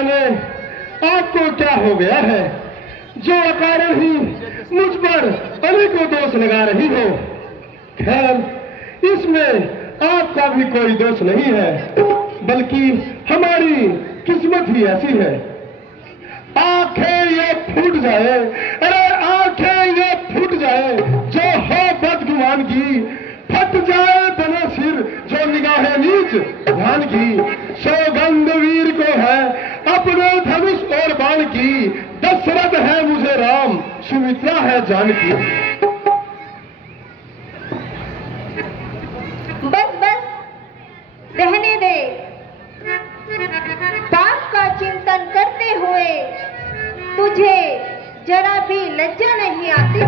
जाने आपको क्या हो गया है, जो अकारण ही मुझ पर अनेकों दोष लगा रही हो। खैर, इसमें आपका भी कोई दोष नहीं है, बल्कि हमारी किस्मत ही ऐसी है। आंखें ये फूट जाए, अरे आंखें ये फूट जाए जो हो बदगुमान की, फट जाए बने सिर जो निगाहें नीच ध्यान की। सौगंध वीर को है अपने धनुष और बाण की, दशरथ है मुझे राम, सुमित्रा है जानकी। बस बस रहने दे। पाप का चिंतन करते हुए तुझे जरा भी लज्जा नहीं आती?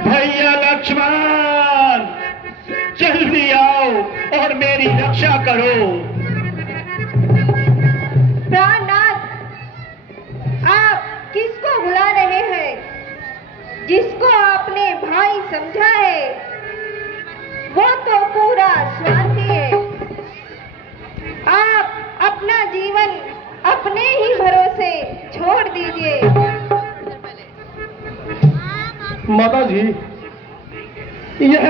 भैया लक्ष्मण, जल्दी आओ और मेरी रक्षा करो। प्राणनाथ, आप किसको बुला रहे हैं? जिसको आपने भाई समझा है वो तो पूरा स्वार्थी है। आप अपना जीवन अपने ही भरोसे छोड़ दीजिए। माता जी, यह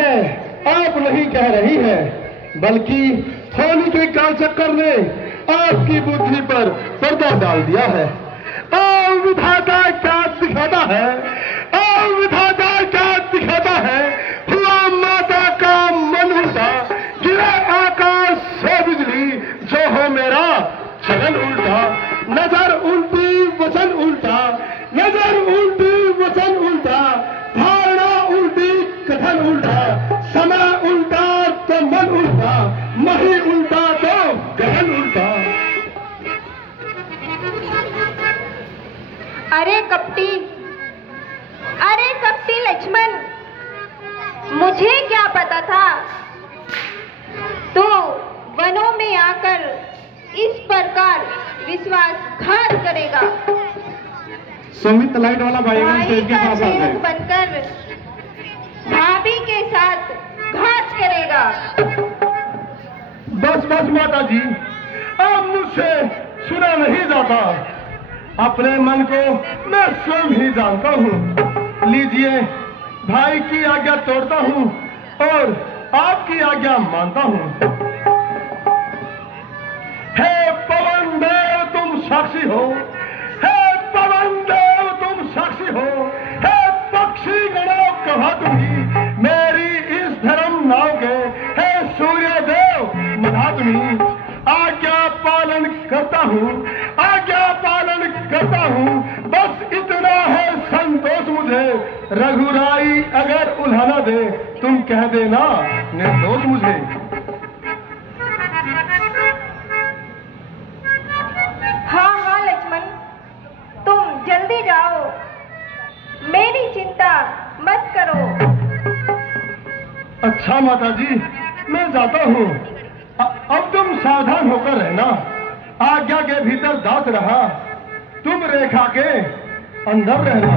आप नहीं कह रही है, बल्कि होली के काल चक्कर ने आपकी बुद्धि पर पर्दा डाल दिया है। विधाता क्या दिखाता है, विधाता क्या दिखाता है। हुआ माता का मन उल्टा, गिरा आकाश से बिजली, जो हो मेरा चलन उल्टा। नजर उल्टी वचन उल्टा, नजर उल्टी वचन उल्टा, धारणा उल्टी कथन उल्टा, समय उल्टा तो मन उल्टा, मही उल्टा तो गहन उल्टा। अरे कपटी लक्ष्मण, मुझे क्या पता था तू वनों में आकर इस प्रकार विश्वासघात करेगा। सुमित लाइट वाला भाई भाई का सेवक बनकर भाभी के साथ घात करेगा। बस बस माता जी, अब मुझसे सुना नहीं जाता। अपने मन को मैं स्वयं ही जानता हूँ। लीजिए, भाई की आज्ञा तोड़ता हूँ और आपकी आज्ञा मानता हूँ। हे पवन देव तुम साक्षी हो, हे पवन देव तुम साक्षी हो, हे पक्षी गणों कहा तुम्ही मेरी इस धर्म नाव के, हे सूर्य देव मना तुम्ही। आज्ञा पालन करता हूँ, आज्ञा पालन करता हूँ, बस इतना है संतोष मुझे। रघुराई अगर उल्हाना दे, तुम कह देना निर्दोष मुझे। हाँ लक्ष्मण, तुम जल्दी जाओ, मेरी चिंता मत करो। अच्छा माता जी, मैं जाता हूँ। अब तुम सावधान होकर रहना। आज्ञा के भीतर दास रहा, तुम रेखा के अंदर रहना।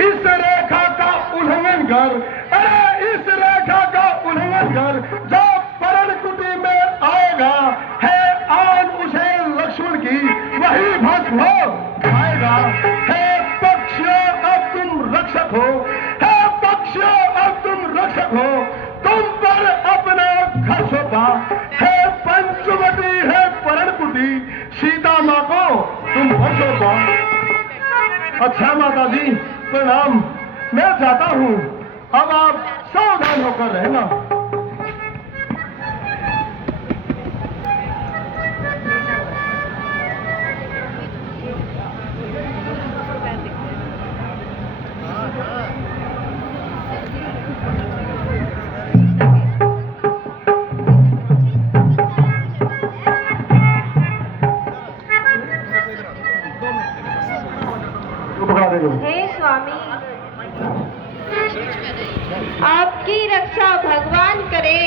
इस रेखा का उल्लंघन कर, अरे इस रेखा का उल्लंघन कर, जो परण कुटी में आएगा, है आन उसे लक्ष्मण की वही भस्म हो खाएगा। हे पक्षियों अब तुम रक्षक हो, हे पक्षियों अब तुम रक्षक हो, तुम पर अपना घर सौंपा। हे पंचवटी है परण कुटी, सीता माँ को तुम पर सौंपा। अच्छा माता जी, प्रणाम, मैं जाता हूँ। अब आप सावधान होकर रहना। हे स्वामी, आपकी रक्षा भगवान करे।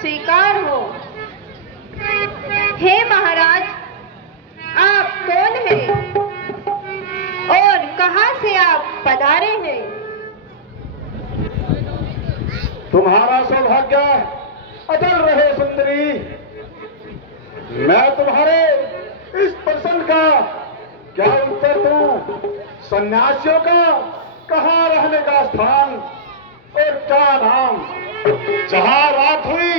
स्वीकार हो। हे महाराज, आप कौन हैं और कहां से आप पधारे हैं? तुम्हारा सौभाग्य अटल रहे सुंदरी। मैं तुम्हारे इस प्रश्न का क्या उत्तर दूं? सन्यासियों का कहाँ रहने का स्थान और क्या नाम? जहां रात हुई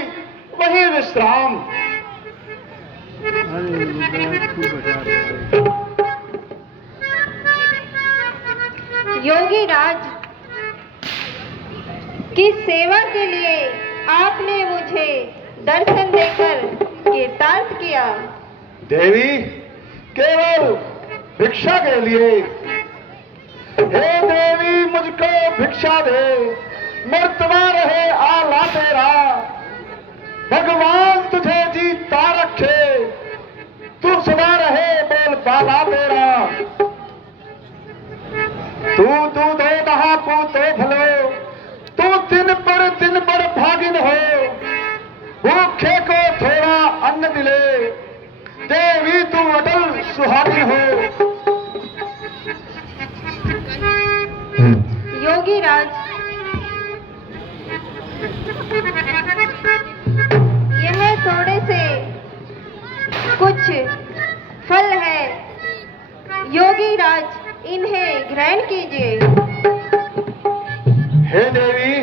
वहीं विश्राम। योगी राज की सेवा के लिए आपने मुझे दर्शन देकर कृतार्थ किया। देवी, केवल भिक्षा के लिए। हे देवी, मुझको भिक्षा दे, मर्तबा रहे आला तेरा। भगवान तुझे जीता रखे, तू सदा रहे बोल बाला तेरा। तू दो दहा पूतो भलो, तू दिन पर भागिन हो। भूखे को थोड़ा अन्न दिले, देवी तू अटल सुहागिन हो। योगी राज, यह थोड़े से कुछ फल है। योगी राज, इन्हें ग्रहण कीजिए। हे देवी,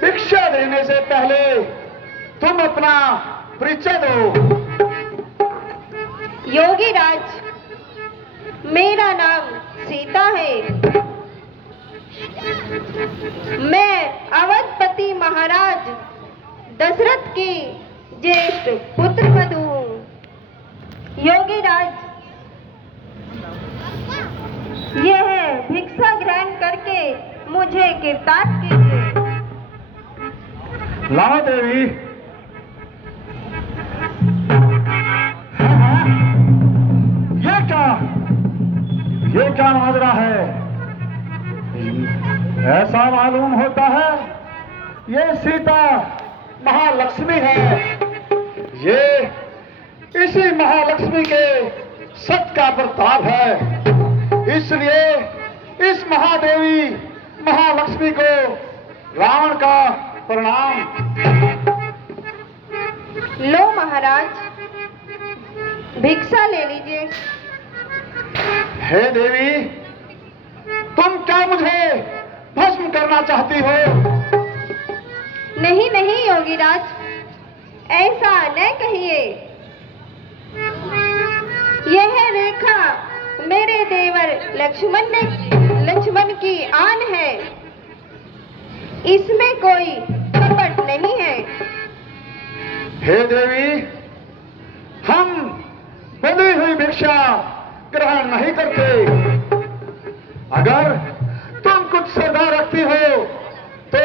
भिक्षा देने से पहले तुम अपना परिचय दो। योगी राज, मेरा नाम सीता है। मैं अवधपति महाराज दशरथ की ज्येष्ठ पुत्र वधू हूँ। योगी राज, यह भिक्षा ग्रहण करके मुझे कृतार्थ कीजिए। लाओ देवी। ये क्या माजरा है? ऐसा मालूम होता है ये सीता महालक्ष्मी है। ये इसी महालक्ष्मी के सत का प्रताप है। इसलिए इस महादेवी महालक्ष्मी को रावण का प्रणाम। लो महाराज, भिक्षा ले लीजिए। हे देवी, तुम क्या मुझे भस्म करना चाहती हो? नहीं नहीं योगी राज, ऐसा न कहिए। यह रेखा मेरे देवर लक्ष्मण की आन है। इसमें कोई कपट नहीं है। हे देवी, हम बनी हुई भिक्षा ग्रहण नहीं करते। अगर तुम कुछ श्रद्धा रखती हो तो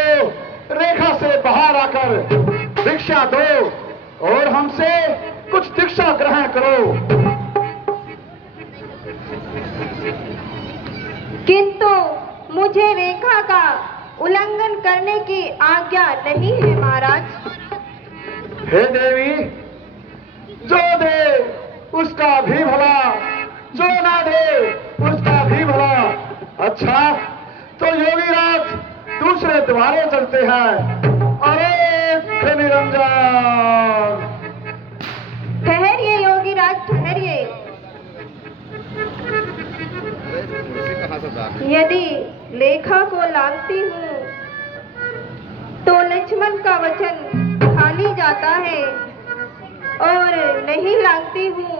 रेखा से बाहर आकर भिक्षा दो और हमसे कुछ दीक्षा ग्रहण करो। किंतु मुझे रेखा का उल्लंघन करने की आज्ञा नहीं है महाराज। हे देवी, जो दे उसका भी भला, जो ना दे उसका भी भला। अच्छा, तो योगी राज दूसरे द्वारे चलते हैं। अरे निरंजन, ठहरिए योगी राज, ठहरिए। यदि लेखा को लांघती हूँ तो लक्ष्मण का वचन खाली जाता है, और नहीं लांघती हूँ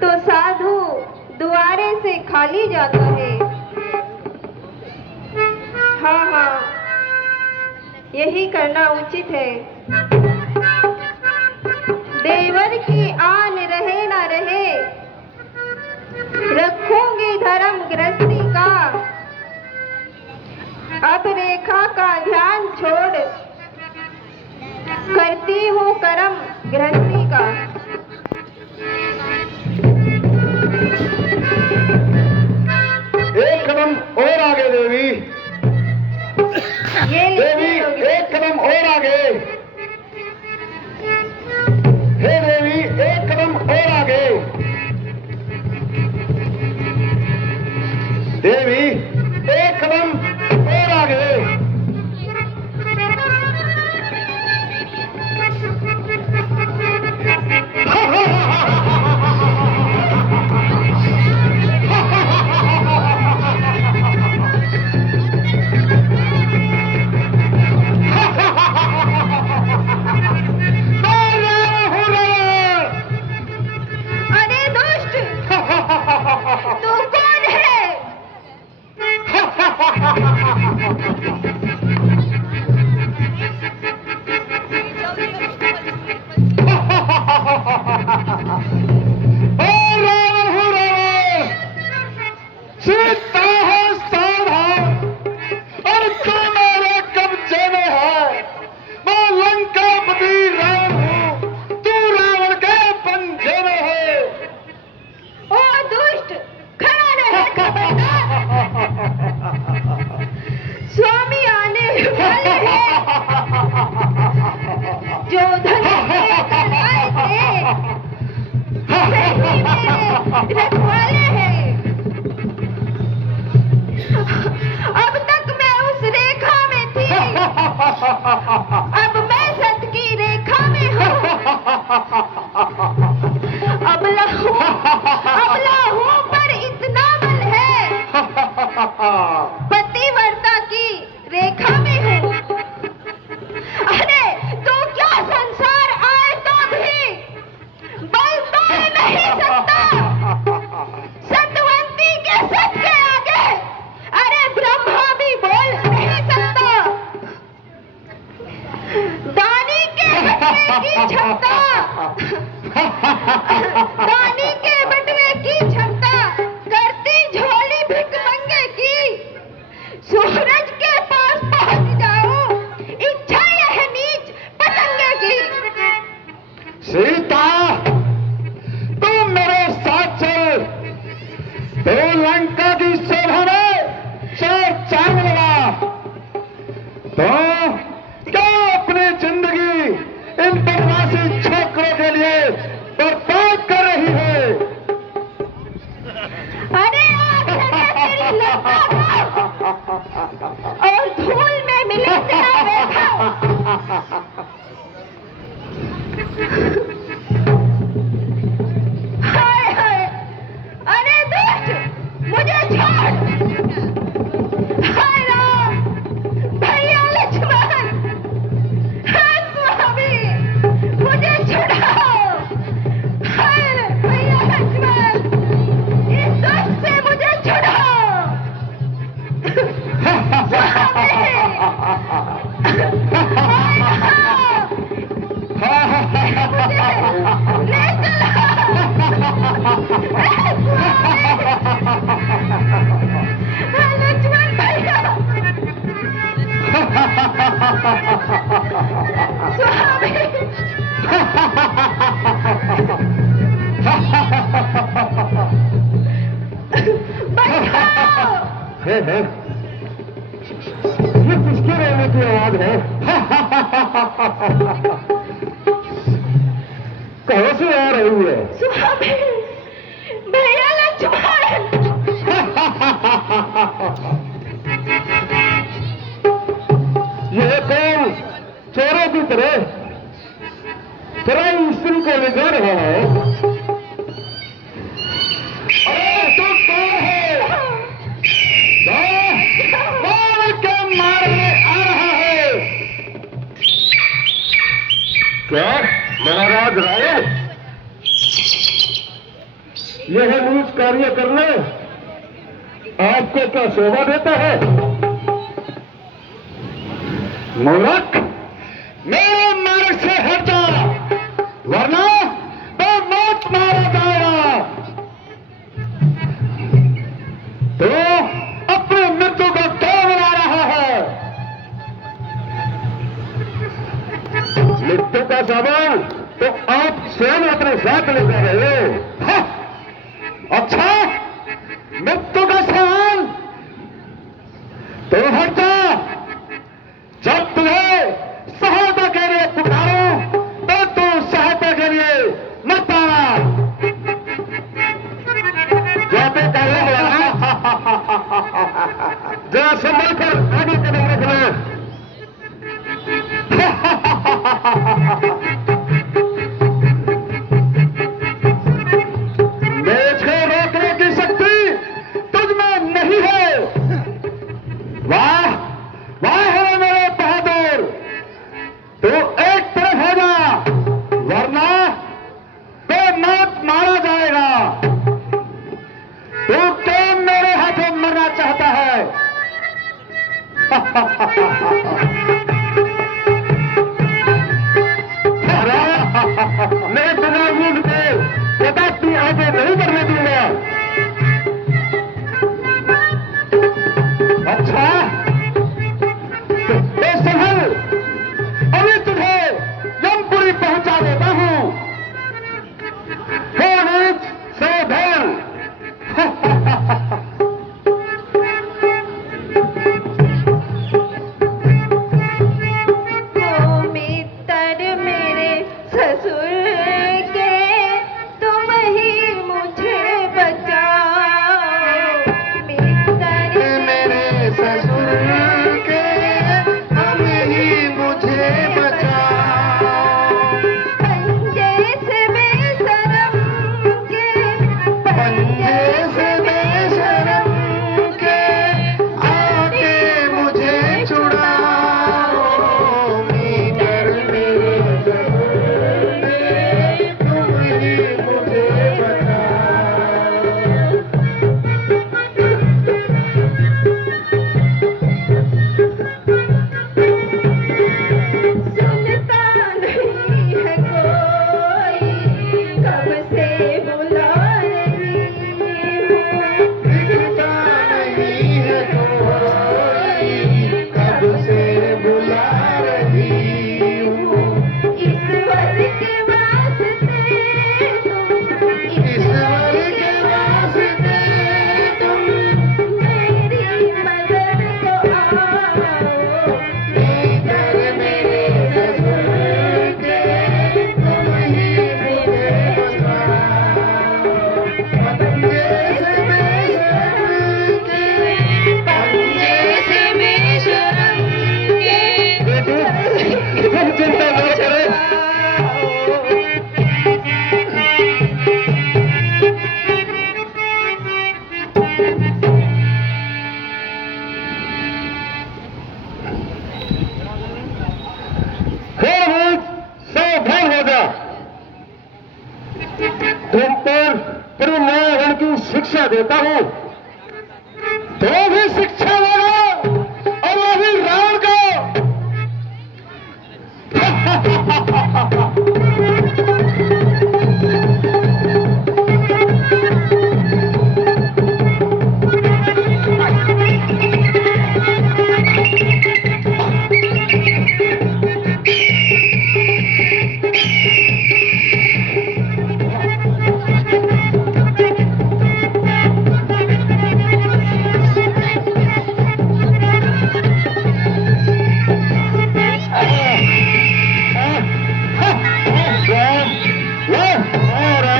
तो साधु द्वारे से खाली जाता है। हाँ, यही करना उचित है। देवर की आन रहे ना रहे, रखूंगी धर्म गृहस्थी का। अब रेखा का ध्यान छोड़ करती हूँ कर्म गृहस्थी का। एक कदम और आगे देवी। ये देवी, एक कदम और आगे। अब मैं सत्य की रेखा में हूँ। अबला हूँ पर इतना बल है, पतिव्रता की रेखा में हूँ। अरे तो क्या संसार आए तो भी बल तोड़ नहीं सकता। सत्यवंती के सत्य के आगे अरे ब्रह्मा भी बोल नहीं सकता। दानी के बटवे की क्षमता, दानी के बटवे की क्षमता करती झोली भिखमंगे की। सूरज के पास पहुंच जाऊं, इच्छा यह नीच पतंगे की। सीता तुम मेरे साथ चल, तो लंका की शोभा में चार चांद लगा। तो क्या अपनी जिंदगी इन बदमाशी छोकरों के लिए बर्बाद कर रही है? अरे आग लगे तेरी लंका को, और धूल में मिले तेरा वैभव। हाय हाय, अरे दुष्ट मुझे छोड़। हाय राम, भैया लक्ष्मण, हाय स्वामी मुझे छुड़ाओ। हाय भैया लक्ष्मण, इस दुष्ट से मुझे छुड़ाओ। स्वामी, हाय राम, मुझे ले चलो। लक्ष्मण भैया, स्वामी, बचाओ। ये किसके रहने की आवाज है? कहाँ से आ रही है? स्वामी, भैया लक्ष्मण। ये कौन चोरों की तरह स्त्री को ले जा रहा है? अरे तू कौन है? कौन के मारने आ रहा है? क्या महाराज राय, यह नीच कार्य करना आपको क्या शोभा देता है? मूर्ख, मेरे मार्ग से हट जा, वरना तो मौत मारा जाएगा। तो अपनी मृत्यु को क्यों बुला रहा है? मृत्यु का सामान तो आप स्वयं अपने साथ लेकर रहे हो। हाँ? अच्छा, मृत्यु का सामान तो हट जा। जब तुझे सहायता के लिए पुकारो तो तू सहायता के लिए मत आना। जाते कहे जरा संभल कर आगे कदम रखना। मुझे रोकने देता हूं तो भी शिक्षा देगा और वो भी रावण को।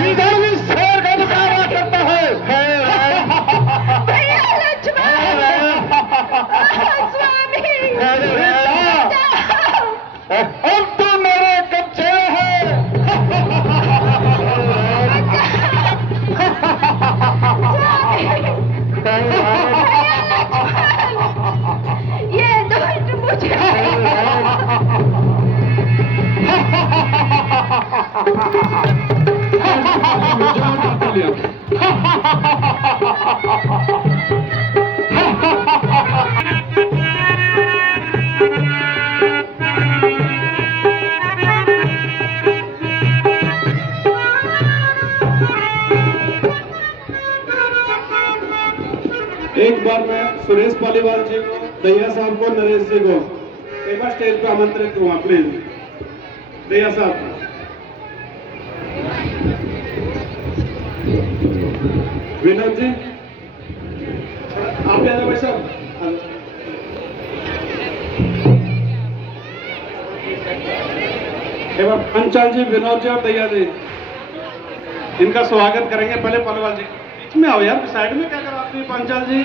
इधर भी शेर का मुकाबला करता है। भैया लक्ष्मण, स्वामी, अब तो मेरे कब्जे है। ये दुष्ट मुझे एक बार मैं सुरेश पालीवाल जी को, दैया साहब को, नरेश जी को एक बार स्टेज पे आमंत्रित करूंगा प्लीज। दैया साहब, विनोद जी आप यादव भाई साहब, एक बार पंचाल जी, विनोद जी और दैया जी इनका स्वागत करेंगे। पहले पालीवाल जी बीच में आओ यार, साइड में क्या करो आप भी, पंचाल जी।